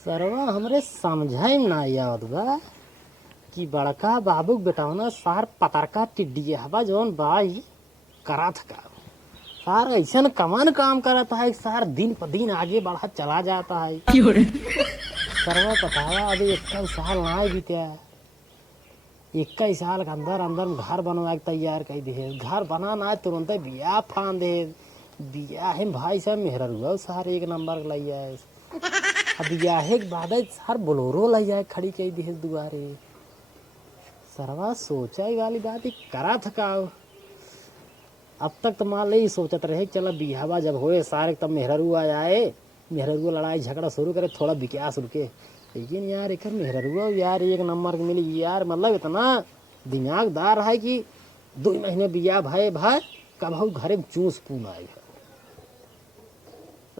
सरवा हमरे समझाई ना याद बा कि बड़का बाबू बेटावना सार पतरका टिड्डी हवा जौन बाई करा था सार ऐसा कमान काम करता है सार दिन पर दिन आगे बढ़ा चला जाता है। सरवा पतावा अभी 21 साल ना बीत्या 21 साल के अंदर अंदर घर बनवा के तैयार कर दे घर बना ना तुरंत बिया फान दे बिया है भाई साहब मेहरा सार एक नंबर लैया है बियाहे के बाद सार बोलोरो लै जाए खड़ी कही दी दुआरे सरवा सोचा वाली बात ही करा था अब तक तो मान ली सोचत रहे चला बिहावा जब होए सारे तब मेहररू आ जाए मेहररू लड़ाई झगड़ा शुरू करे थोड़ा विकास रुके लेकिन यार एक मेहररुआ यार एक नंबर के मिली यार मतलब इतना दिमागदार है कि 2 महीने बिया भाई भाई कब घरे में चूस पून आए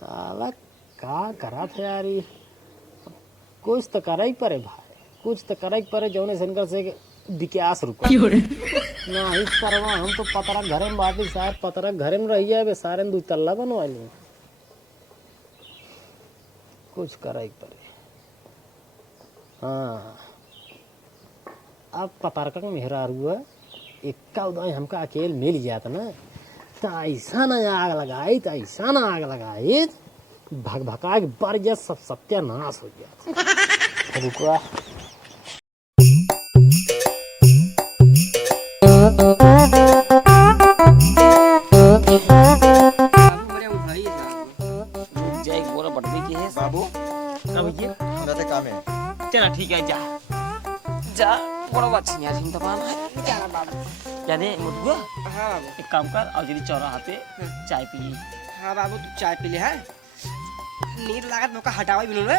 साला का करा था यार कुछ तो करे ही परे भाई कुछ तो करे ही परे जौने सेंकर से विकास रुको ना ही परवा हम तो पतरा घरे में बाटी साहब पतरा घरे में रही है सारे 2 तल्ला बनवा ली कुछ करे ही परे। हाँ अब पतरका मेहरा हुआ इक्का उदाई हमका अकेले मिल जाता ना तो ऐसा ना आग लगाई तो ऐसा ना आग लगाई भग भगा के बर गया सब सत्यानाश हो गया रुको बाबू बाबू काम है चला ठीक है जा जा बड़ा बच्चियां जिन तमाम है जाना बाबू यानी मुर्गा। हाँ बाबू एक काम कर और जल्दी चौराहा पे चाय पिए। हाँ बाबू तू चाय पी ले है नींद लागत मौका हटावा बिनु रे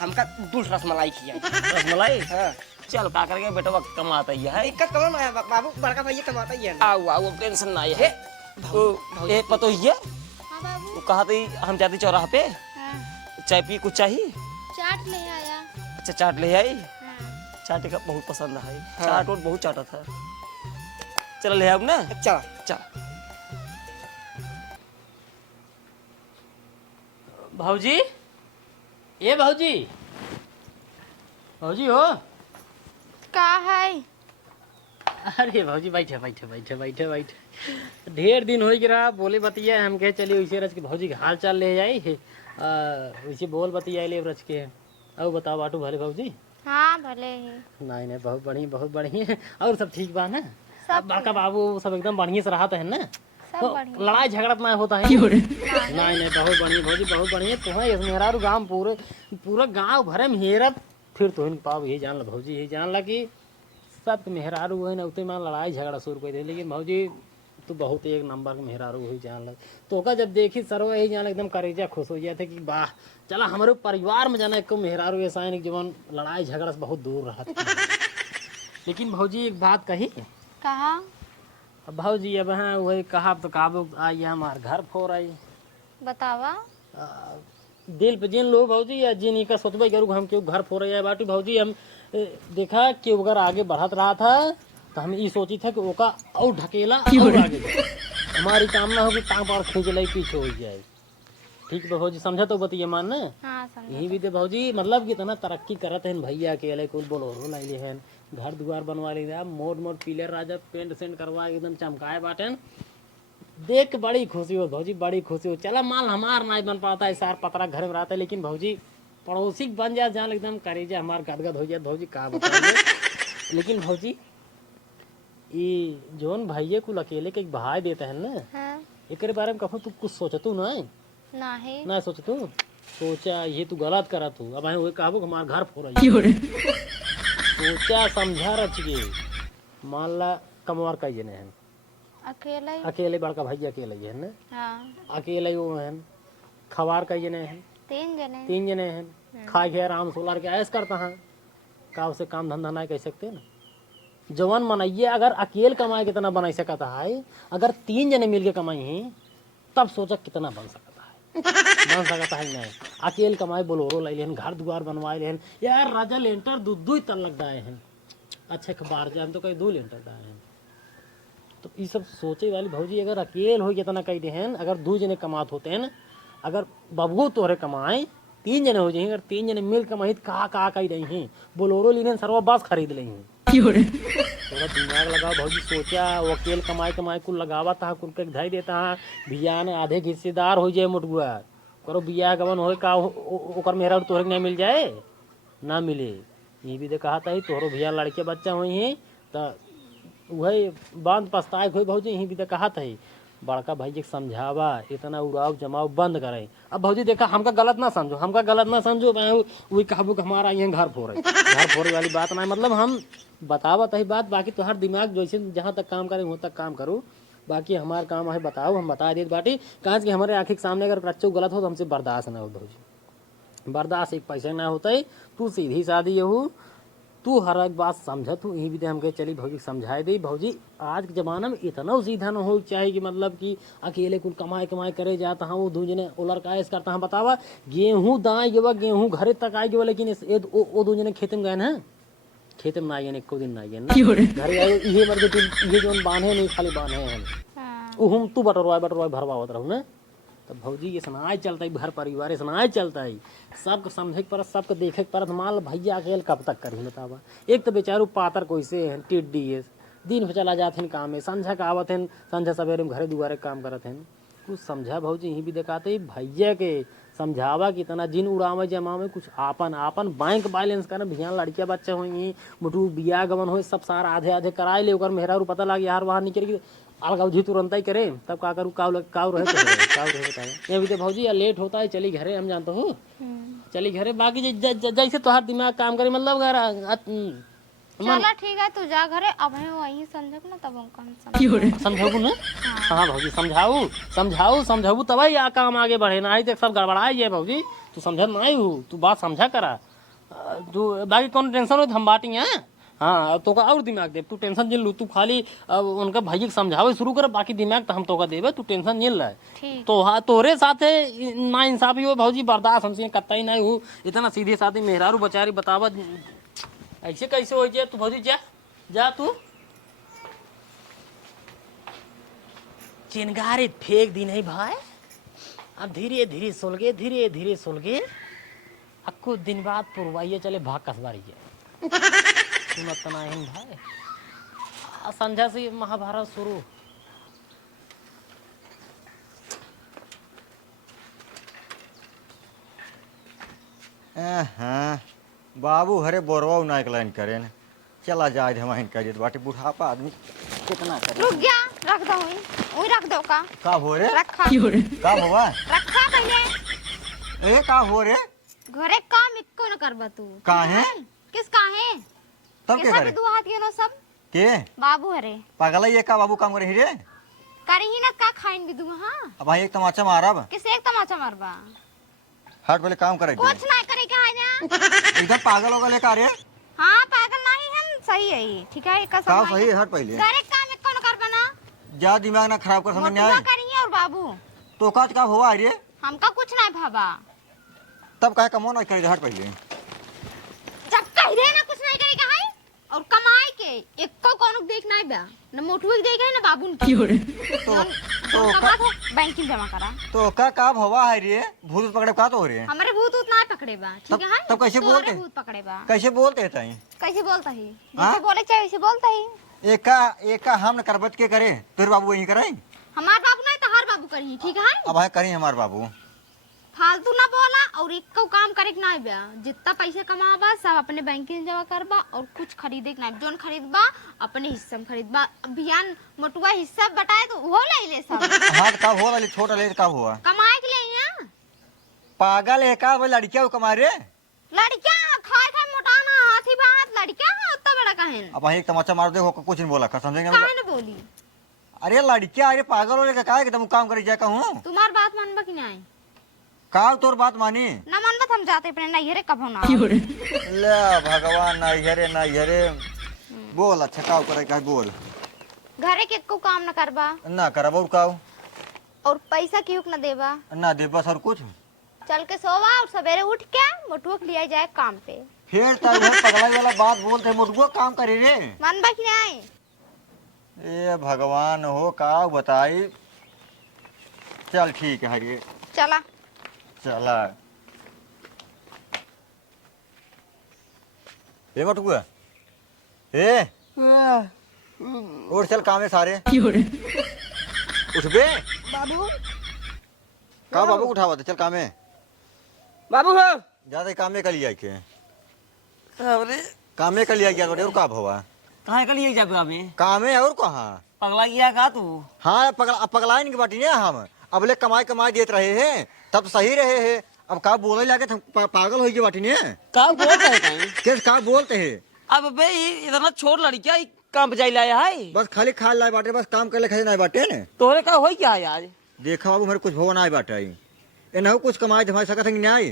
हमका दूध रसमलाई खिया रसमलाई हाँ चल का करके बेटा वक्त कमाता ही है इक्का कौन आया बाबू बड़का भैया कमाता ही है आओ आओ टेंशन ना है ए पतो ही है हाँ बाबू। वो कहा थी हम जाते चौराहा पे हाँ, चाय पी कुछ चाहिए चाट ले आया। अच्छा चाट ले आई हाँ, चाट का बहुत पसंद है हाँ। चाट और बहुत चाटा था चल ले आओ ना चल चल भाऊजी ये भाऊजी भाऊजी हो का है? अरे भाऊजी बैठे बैठे बैठे बैठे बैठे ढेर दिन हो गया बोले बतिया हम कहे चलिए वैसे रच के भाऊजी के हाल चाल ले जाई वैसे बोल बतिया ले रच के अब बताओ बाटू भले भाऊजी। हाँ भले ही नहीं नहीं बहुत बढ़िया और सब ठीक बा ना सब बड़का बाबू सब एकदम बढ़िया से रहा है ना सब तो बढ़िया। लड़ाई झगड़ा ना होता है नहीं बहुत बढ़िया भाजी बहुत बढ़िया तुम्हें मेहरारू गाँव पूरे गाँव भरे में हेरत फिर तो पाओ यही जान ला भाजी यही जान ला कि सब मेहरारू है ना उतने में लड़ाई झगड़ा शुरू कर दे लेकिन भाजी तो बहुत एक नंबर के मेहरारू ही जान लग तो का जब देखी सर्व यही जान एकदम करेजा खुश हो गया था कि वाह चला हमारे परिवार में जाना एक मेहरारू ऐसा है जीवन लड़ाई झगड़ा से बहुत दूर रहा लेकिन भाजी एक बात कही कहा अब भाजी अब हाँ वही कहा तो काबू आई हमारे घर फोर आई बतावा। दिल पे जिन लोग भाजी या जिन का सोचबे करूँ हम क्यों घर फोर आए बाटू भाजी हम देखा कि अगर आगे बढ़त रहा था तो हम ये सोची था कि ओका और ढकेला और आगे हमारी कामना होगी टांग पर खींच लाई पीछे हो जाए ठीक है भाजी समझा तो बतिए मान ना हाँ समझ। यही भी तो भाजी मतलब कितना तरक्की करत है भैया अकेले कुल बोलोरो लाइले हैं घर दुआर बनवा ले मोट पिलर राजा पेंट सेंट करवा एकदम चमकाए बाटन देख के बड़ी खुशी हो भाजी बड़ी खुशी हो चला माल हमार नहीं बन पाता है सार पतरा घर में रहता है लेकिन भाजी पड़ोसी बन जाए जहाँ एकदम करेजा हमार गदगद हो जाए भाजी का बताइए लेकिन भाजी ये जोन भैया को अकेले के भाई देता है ना हाँ एक बारे में कहो तू कुछ सोचतू नहीं नहीं ना सोचतू सोचा ये तू गलत करा तू अब वही कहबो हमार घर फोड़ सोचा समझा रच के मान ला कमवार कई जने हैं अकेला ही। अकेले बड़का भैया अकेले है ना हाँ अकेले वो हैं खवार कई जने हैं 3 जने। 3 जने हैं खा के आराम सोलार के ऐस करता है का उसे काम धंधा नहीं कह सकते ना जवान मनइये अगर अकेले कमाए कितना बना सकता है अगर 3 जने मिल के कमाई तब सोचा कितना बन सकता है बन सकता है नहीं अकेले कमाए बोलोरो लाई लेन घर दुआर बनवाए लेन यार राजा लेंटर 2 तल लग दाए हैं अच्छे खबर जाए तो कहीं 2 लेंटर दाए हैं तो ये सब सोचे वाली भौजी अगर अकेले हो कितना कही दे हैं अगर 2 जने कमात होते हैं अगर बबू तोहरे कमाए 3 जने हो जाए, अगर 3 जने मिल के महित कहा कही रही हैं, बोलोरो लीने सर्व बस खरीद ली हैं। थोड़ा दिमाग लगाओ भौजी, सोचा वकील कमाई कमाई कुल लगावा था, कुल के धई देता है, बिया ने आधे हिस्सेदार हो जाए मोटुआ करो बिया गवन हो का ओकर मेहरा तोहरे नहीं मिल जाए ना मिले। ये भी दे कहा था तोहरो भैया लड़के बच्चा हुई हैं तो वही बांध पछताए हुए भौजी, यही भी दे कहा था बड़का भाई जी समझावा इतना उड़ाव जमाव बंद करे। अब भौजी देखा हमका गलत ना समझो, हमका गलत ना समझो, मैं वही कहबू कि हमारा यहाँ घर फोड़े वाली बात ना है, मतलब हम बतावत है बात, बाकी तुम्हार दिमाग जैसे जहाँ तक काम करे वहाँ तक काम करो, बाकी हमारा काम है बताओ, हम बता दिए बाटी कहाँ कि हमारे आँखिक सामने अगर बच्चों गलत हो तो हमसे बर्दाश्त ना हो भौजी, बर्दाश्त एक पैसे ना होता है। तू सीधी सादी यहू तू हर एक बात समझ, तू यही भी दे हमके चली भौजी समझाए दे भौजी, आज के ज़माना में इतना सीधा न हो चाहे कि मतलब कि अकेले कुल कमाई कमाई करे जाता हूँ, दूजने उलर का ऐसा करता हूँ, बतावा गेहूँ दाए गे गेहूँ घरे तक आए गे, लेकिन वो दूजने खेत में गए ना, खेत में ना आइए एको दिन ना आइए घरे आए, ये मर के ये जो बांधे नहीं खाली बांधे हैं हम तू बटरवाए भरवा होता रहू ना। तो भौजी ये सनाए चलता है, घर परिवार ये सनाए चलता है, सबको समझे पर सबको देखे पर माल भैया अकेले कब तक करी बतावा। एक तो बेचारू पातर कोइसे हैं टिड्डी है, दिन भर चला जाते हैं काम में, संझा का आवत हैं, संझा सवेरे घरे दुआरे काम करते हैं, कुछ समझा भौजी यही भी दिखाते भैया के समझावा कि इतना जिन उड़ावे जमावे कुछ आपन आपन बैंक बैलेंस कर भैया लड़किया बच्चे हुई मुठू बिया गवन हो सब सारा आधे आधे कराए ले ओकर मेहरा रू पता लगे यार वहाँ निकल अलगाव जी तुरंत ही करे तब का करूँ काव रहे बताए ये भी तो भौजी लेट होता है, चली घरे हम जानते हो चली घरे, बाकी जैसे तुम्हार दिमाग काम करे मतलब घर चला ठीक है तू जा घरे, अब है वही समझक ना तब हम समझाऊ ना। हाँ भौजी समझाऊ तब ही काम आगे बढ़े ना, देख सब गड़बड़ाए ये भौजी, तू समझ ना आई हूँ, तू बात समझा करा, तू बाकी कौन टेंशन हो हम बाटी हैं। हाँ तो का और दिमाग दे, तू टेंशन जिल लू, तू खाली उनका भाई के समझावे शुरू कर, बाकी दिमाग तो हम तो का देवे, तू टेंशन जिल रहा है। तो हाँ तोरे साथ ना इंसाफी हो भौजी, बर्दाश्त हमसे कत्ता ही नहीं हूँ, इतना सीधे साधे मेहरारू बचारी बतावा ऐसे कैसे हो जाए। तू भौजी जा तू चिनगारे फेंक दी नहीं भाई, अब धीरे धीरे सुलगे अब कुछ दिन बाद पुरवाइए चले भाग कसबारी सुनत नहीं भाई, संध्या से महाभारत शुरू। हाँ बाबू हरे बोरवा नाइक लाइन करे न चला जाए हम हिन करिए बाटी बुढ़ापा आदमी कितना करे। रुक जा रख दो वही रख दो का हो रे रखा का हुआ रखा पहले ए का हो रे घरे काम इक्को न करबा तू का है किस का है तब के करे दो हाथ के सब के बाबू हरे पागल ये का बाबू काम करे रे करी ही ना का खाइन भी दूं। हां अब भाई एक तमाचा मारब किस एक तमाचा मारबा हट पहले काम करे कुछ ना करे का है एकदम पागल हो गए का रे। हां पागल नहीं हम सही है ये ठीक है का का सही हट पहले घरे काम इक्को न करबा ना, जा दिमाग ना खराब कर समझ नहीं आए करिए और बाबू तो काज का हुआ रे हमका कुछ नहीं भाबा तब काहे कमो ना करे हट पहले जब कह रहे ना कुछ नहीं करे का है और कमाई के इक्को कोनो देख नहीं बा न मोटू देख है ना बाबू तो कमा तो बैंक में जमा करा तो का हुआ है रे भूत पकड़े का तो हो रे हमारे भूत उतना पकड़े बा ठीक है। तब कैसे बोलते भूत पकड़े बा कैसे बोलते ताई कैसे बोलता है जैसे बोले चाहिए वैसे बोलता है एका हम न करबत के करे तोर बाबू वही करे हमार बाबू नहीं तो हर बाबू करी ठीक है। अब है करी हमार बाबू फालतू ना बोला और एक को काम करे के नहीं बा, जितना पैसे कमाबा सब अपने बैंक में जमा करबा और कुछ खरीदे के नहीं, जोन खरीदबा अपने हिस्से में खरीदबा, अभियान मोटुआ हिस्सा बटाए तो वो ले सब हाथ का हो वाली छोटा ले का हुआ कमाए के लिए यहाँ पागल है का वो लड़कियां कमा रे लड़कियां खाए खाए मोटाना हाथी बात लड़कियां है उतना बड़ा कहें अब एक तमाचा मार दे हो कुछ नहीं बोला कर समझेंगे काहे न बोली अरे लड़कियां अरे पागल हो रे का है कि तुम काम करे जा कहूं तुम्हार बात मानबा कि नहीं का तोर बात मानी ना मानबा हम जाते अपने नैहरे कब होना ले भगवान ना यरे बोल अच्छा का करे का बोल घरे के को काम न करबा ना करब और का और पैसा क्यों न देबा ना दे बस और कुछ चल के सोवा और सवेरे उठ के मोटुआ के लिया जाए काम पे फिर तब पगला वाला बात बोलते मुर्गो काम करे रे मानबा कि नहीं ए भगवान हो का बताई चल ठीक है रे चला चला ए मटुआ ए उठ चल कामे सारे उठ बे बाबू का बाबू उठावा चल कामे बाबू हो ज्यादा कामे का लिया के अरे कामे का लिया गया और का भवा कहाँ के लिए जाबे हमें कामे और कहाँ पगला गया का तू हाँ पगलाइन की बाटी नहीं हम अबले कमाई कमाई देते रहे हैं तब सही रहे हैं अब का बोले लागे पागल हो गई बाटी ने का बोलता है कहीं कैसे का बोलते हैं अब बे इतना छोट लड़किया काम बजाई लाया है बस खाली खा लाए बाटे बस काम कर ले खाली नहीं बाटे ने तोहरे का हो क्या है आज देखा बाबू मेरे कुछ भवन आए बाटे ये ना कुछ कमाई धमाई सकत है कि नहीं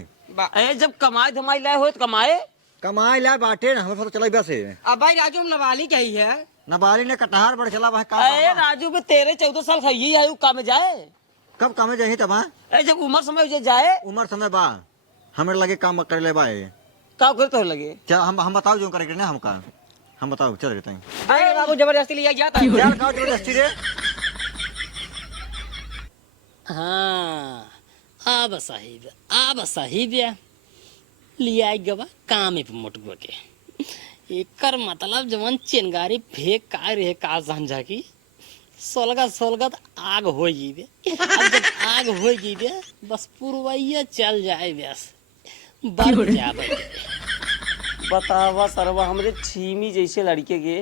ए जब कमाई धमाई लाए हो तो कमाए कमाई लाए बाटे ना हम पता चला बस अब भाई राजू हम नवाली कही है नबाली ने कटहार पर चला वह काम अरे राजू पे 13-14 साल खाई है वो काम में जाए कब काम जाही तब ए जब उम्र समय हो जाए उम्र समय बा हमें लगे काम कर ले बाए का करे तो लगे क्या हम बताओ जो करे ना हम बताओ चल रहते हैं अरे बाबू जबरदस्ती लिया जाता है यार खाओ जबरदस्ती रे हाँ अब साहिब लिया गवा काम पे मोटुआ के एकर मतलब जवन चिंगारी फेंक का रहे का समझा की सोलगत आग हो गई अब जब आग हो गई बस पुरवैया चल जाए बस बढ़ जाए बतावा सरवा हमरे छीमी जैसे लड़के के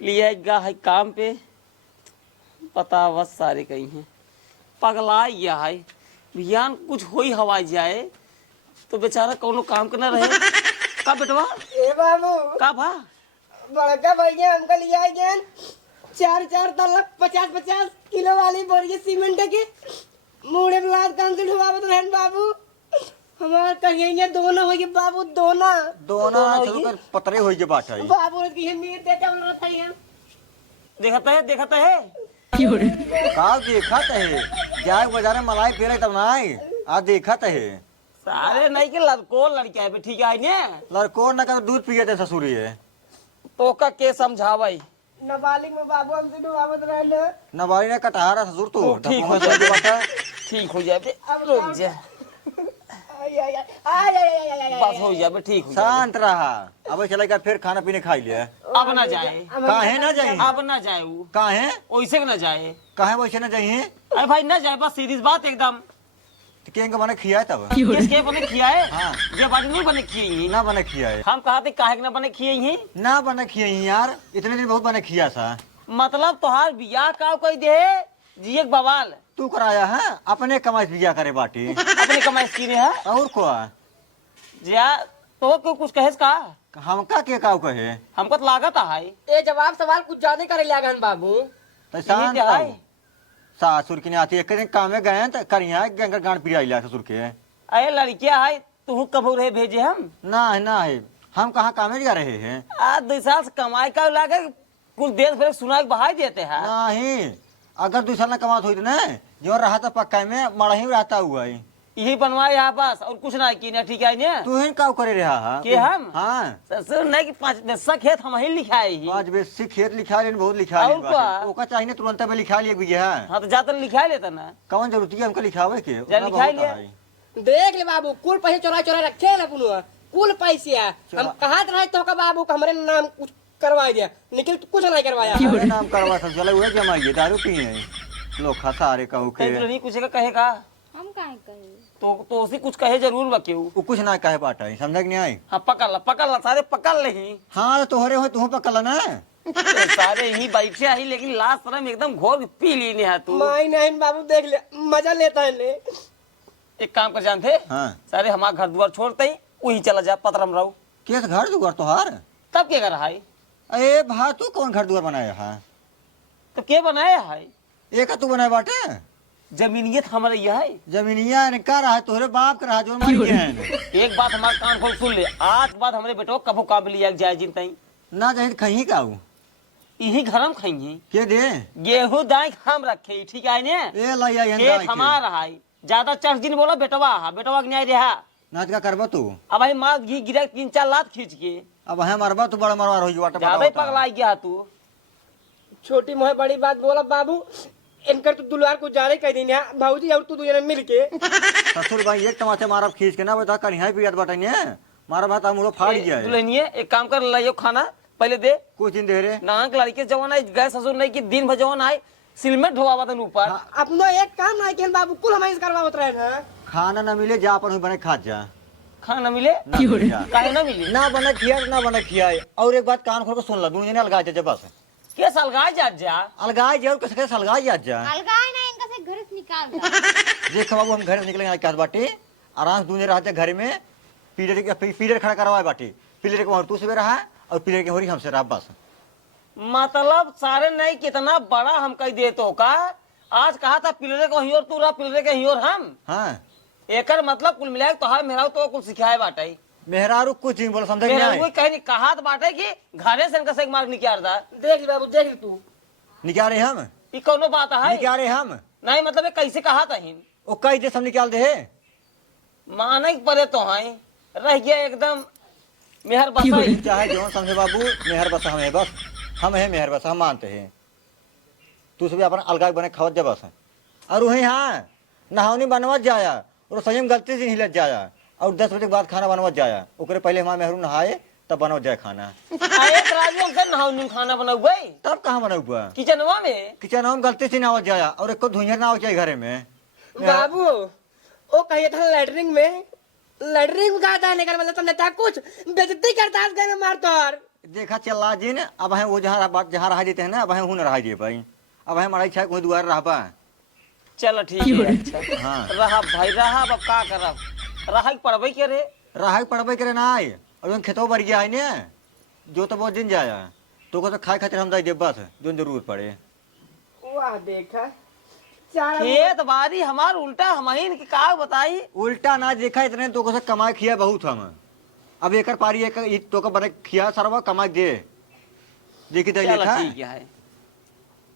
लिया गा है काम पे बतावा सारे कहीं हैं पगला गया है बिहान कुछ होई हवाई जाए तो बेचारा कोनो काम के न रहे का बेटवा ए बाबू का भा बड़का भैया हमको लिया गया 4 तलक 50 किलो वाली बोरी सीमेंट के मुड़े ब्लाद काम से ढुवावत रहन बाबू हमार कहिए दोनों हो गए बाबू दोनों चलो कर पतरे हो गए बात है बाबू की मीर देते हम रहता है देखता है का देखत है जाए बाजार में मलाई पेरे तब ना आज देखत है सारे नहीं के लड़को लड़किया पे ठीक है ने लड़को न कर दूध पिए थे ससुरी है तो का के समझावाई नाबालिग में बाबू हमसे ढुवावत रहन नबारी ने कटहारा ससुर तो ठीक हो जाए ठीक हो जाए रुक जा बस हो जाए ठीक हो जाए शांत रहा अब चलेगा फिर खाना पीने खा लिया अब ना जाए काहे ना जाए अब ना जाए वो काहे वैसे ना जाए काहे वैसे ना जाइए अरे भाई ना जाए बस सीधी बात एकदम तो केंगे बने खिया तब किसके बने किया है हाँ। ये बात नहीं बने किए ही ना बने खिया है हम कहा थे काहे के ना बने किए ही ना बने खिया यार इतने दिन बहुत बने खिया सा मतलब तोहार बियाह का कोई दे जी एक बवाल तू कराया है अपने कमाई से बिया करे बाटी अपने कमाई की है और को जिया तो क्यों कुछ कहे का हमका के काऊ कहे हमको तो लागत है ए जवाब सवाल कुछ ज्यादा करे लागन बाबू तो शांत यही रहो। सासुर की नहीं आती एक दिन काम में गए तो करिया गंगा गांड पिया ससुर के अरे लड़किया है तू कब रहे भेजे हम ना है हम कहाँ काम में जा रहे हैं आज 2 साल से कमाई का लागे कुछ देर फिर सुनाई बहाई देते हैं नहीं अगर दूसरा ना कमात हुई तो ना जो रहा था पक्का में मड़ही रहता हुआ है यही बनवाए यहाँ पास और कुछ नहीं की ना ठीक है ने तू ही काऊ करे रहा के हम हाँ ससुर नहीं कि 5 पैसा खेत हम ही लिखाए ही 5 बेसी खेत लिखा लेन बहुत लिखा और लेन का? ओका चाहिए तुरंत में लिखा लिए भैया हाँ तो जाकर लिखा लेता ना कौन जरूरत है हमको लिखावे के जा उतना लिखा बहुत लिया। है। देख ले बाबू कुल पैसे चोरा रखे ना पुनुआ कुल पैसे हम कहा रहे तो का बाबू का हमारे नाम कुछ करवा दिया लेकिन कुछ नहीं करवाया अरे नाम करवा सब चला हुआ जमाइए दारू पिए लोग खसारे कहू के कहीं तो नहीं कुछ का कहेगा हम काहे कहे तो उसी कुछ कहे जरूर बा क्यों वो कुछ ना कहे बाटा है समझ नहीं आई हाँ पकड़ ला सारे पकड़ ले हाँ तो तोहरे हो तू पकड़ ना सारे ही बैठे ही लेकिन लास्ट तरह में एकदम घोर पी ली है तू माई नहीं बाबू देख ले मजा लेता है ले एक काम कर जानते हाँ सारे हमारा घर द्वार छोड़ते ही वही चला जा पतरम रहू केस घर दुआर तोहार तब क्या कर है अरे भा तू कौन घर दुआर बनाया है तो के बनाया है एक तू बनाए बाटे जमीनियत हमारे यह है जमीनिया ने का रहा तोहरे बाप का रहा जो मर गया है एक बात हमारा कान खोल सुन ले आज बाद हमारे बेटो कबू काम लिया जाए जिन तई ना जाए कहीं का यही घर हम खाएंगे के दे गेहूं दाई हम रखे ठीक है ने ए लइया यहां खेत हमारा है ज्यादा चर्च दिन बोला बेटवा के न्याय रहा नाच का करबो तू अब भाई माँ घी गिरा 3-4 लात खींच के अब है मरबा तू बड़ा मरवार हो बाटा ज्यादा ही पगला गया तू छोटी मोहे बड़ी बात बोला बाबू इनकर तो दुलार को जा रहे कह दिन भाजी और तू दोनों मिल के ससुर भाई एक टमाटर मारब खींच के ना बता कहीं पियत बाटे ने मारा भात मुड़ो फाड़ गया है। दुल्हनिए एक काम कर, लाइयो खाना पहले दे। कुछ दिन दे रे। नाक लड़के जवान है, गए ससुर नहीं कि दिन भर जवान आए सिलमेट ढोवा तन ऊपर। अपनो एक काम नहीं केन बाबू, कुल हमारे से करवावत रहे ना। खाना न मिले जा अपन बने खा जा। खाना मिले ना मिले जा। काहे ना मिली? ना बने खिया ना बने खियाए। और एक बात कान खोल के सुन ला, दूसरे ने अलगा जा बस। के सलगाए जा जा अलगाए जा और कैसे अलगाए जा। अलगाए ना इनका से घर से निकाल दो। देख बाबू हम घर से निकलेंगे क्या बाटी, आराम से दूसरे रहते घर में। पीरियड खड़ा करवाए बाटी, पीरियड के वहाँ तू से रहा और पीरियड के हो रही हमसे रहा बस। मतलब सारे नहीं कितना बड़ा हम कह दे तो का। आज कहा था पिलरे को ही और तू रहा पिलरे के ही और हम। हाँ एकर मतलब कुल मिलाए तो हाय मेहरा तो कुल सिखाए बाटे। मेहरारू कुछ नहीं बोला, समझ मेरा नहीं कोई कहीं नहीं कहा तो बाटे कि घरे से इनका से मार्ग निकाल दा। देख ली बाबू, देख ली तू। निकाले हम, ये कौनो बात है? निकाले हम। नहीं मतलब ये कैसे कहा था हिन? वो कई दे सब निकाल दे। माने के परे तो है रह गया एकदम मेहर बसा। चाहे जो समझे बाबू, मेहर बस हम है, बस हम है मेहर बस, हम मानते हैं। तू भी अपन अलगाव बने खावत जा बस। और वही हाँ नहावनी बनवत जाया और संयम गलती से हिलत जाया और 10 बजे के बाद खाना बनवत जाया। ओकरे पहले हमारे मेहरू नहाए तब बनवत जाए खाना। एक राजू अंकल नहाऊं खाना बनाऊं तब कहाँ बना हुआ किचनवा में? किचन में गलती से नहावत जाया और एक धुंझर ना हो जाए घरे में। बाबू वो कहिए था लैटरिंग में, लैटरिंग कहा था निकल, मतलब तुमने था कुछ बेइज्जती करता है घर में मार तो। और देखा चल जी ने अब है वो जहाँ रहा देते हैं ना, अब है हूँ न रहा दिए भाई। अब है मड़ाई छा कोई दुआर रहा। चलो ठीक है अच्छा। हाँ रहा भाई रहा, अब का करब, रहा पढ़बे के रे। रहा पढ़बे करे ना आए और खेतों बढ़ गया है ने जो तो बहुत दिन जाया तो को तो खाए खातिर हम दाई बस जो जरूरत पड़े। वाह देखा चार खेत बाड़ी हमार उल्टा हमारी की का बताई। उल्टा ना देखा इतने तो को कमाए खिया बहुत हम। अब एक पारी एक तो का बने खिया सरवा कमाए दे देखी दे चलो देखा। ठीक है,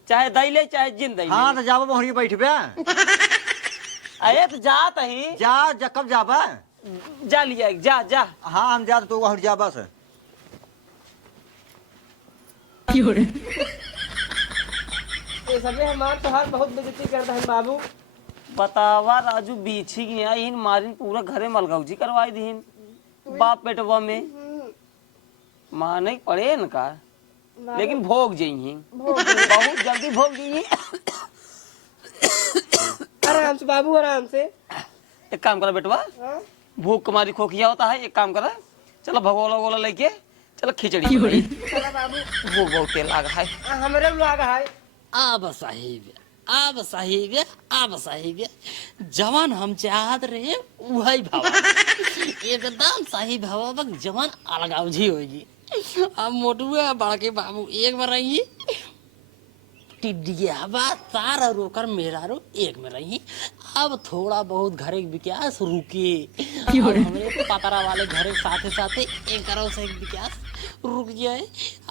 चाहे दई ले चाहे जिन दई ले। हाँ तो जाबा मोहरी बैठ बे। अरे तो जात ही जा कब जाबा? जा लिया जा जा। हाँ हम जा तो वहाँ जा बस। ये सब हमार तो हर बहुत बेइज्जती करता है बाबू। बतावा राजू बीछी गया इन मारिन पूरा घरे मलगौजी करवाई दीन बाप बेटवा में। माने पड़े न का, लेकिन भोग जाइए बहुत जल्दी भोग जाइए। आराम से बाबू, आराम से। एक काम करा बेटवा, हाँ? भूख कमारी खोखिया होता है, एक काम करा चलो भगोला वोला लेके चलो खिचड़ी बनाई। चला बाबू, भूख बहुत तेल लगा है। हमारे लोग है। अब साहिब जवान हम चाहत रहे वही भावा एकदम सही भावा जवान अलगावजी होगी। अब मोटुआ बड़के बाबू एक बार रही टिड्डिया तार और ओकर मेहरारू एक में रही। अब थोड़ा बहुत घरे के विकास रुके, अब हमरे पतरा वाले घरे साथे साथे एक करो से एक विकास रुक जाए।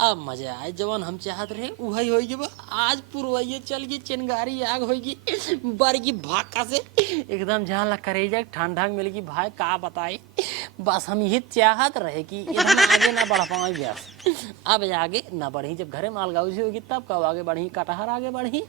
अब मजा आए जवान हम चाहत रहे वही होगी। आज पुरवैया चल गई चिनगारी आग होगी बरगी भाका से एकदम जहाँ ला करे जाए ठंडा मिलेगी भाई का बताए। बस हम यही चाहत रहे कि इतना आगे ना बढ़ पाए बस। अब आगे ना बढ़ी, जब घरे मालगाँव होगी तब कब आगे बढ़ी, कटहर आगे बढ़ी।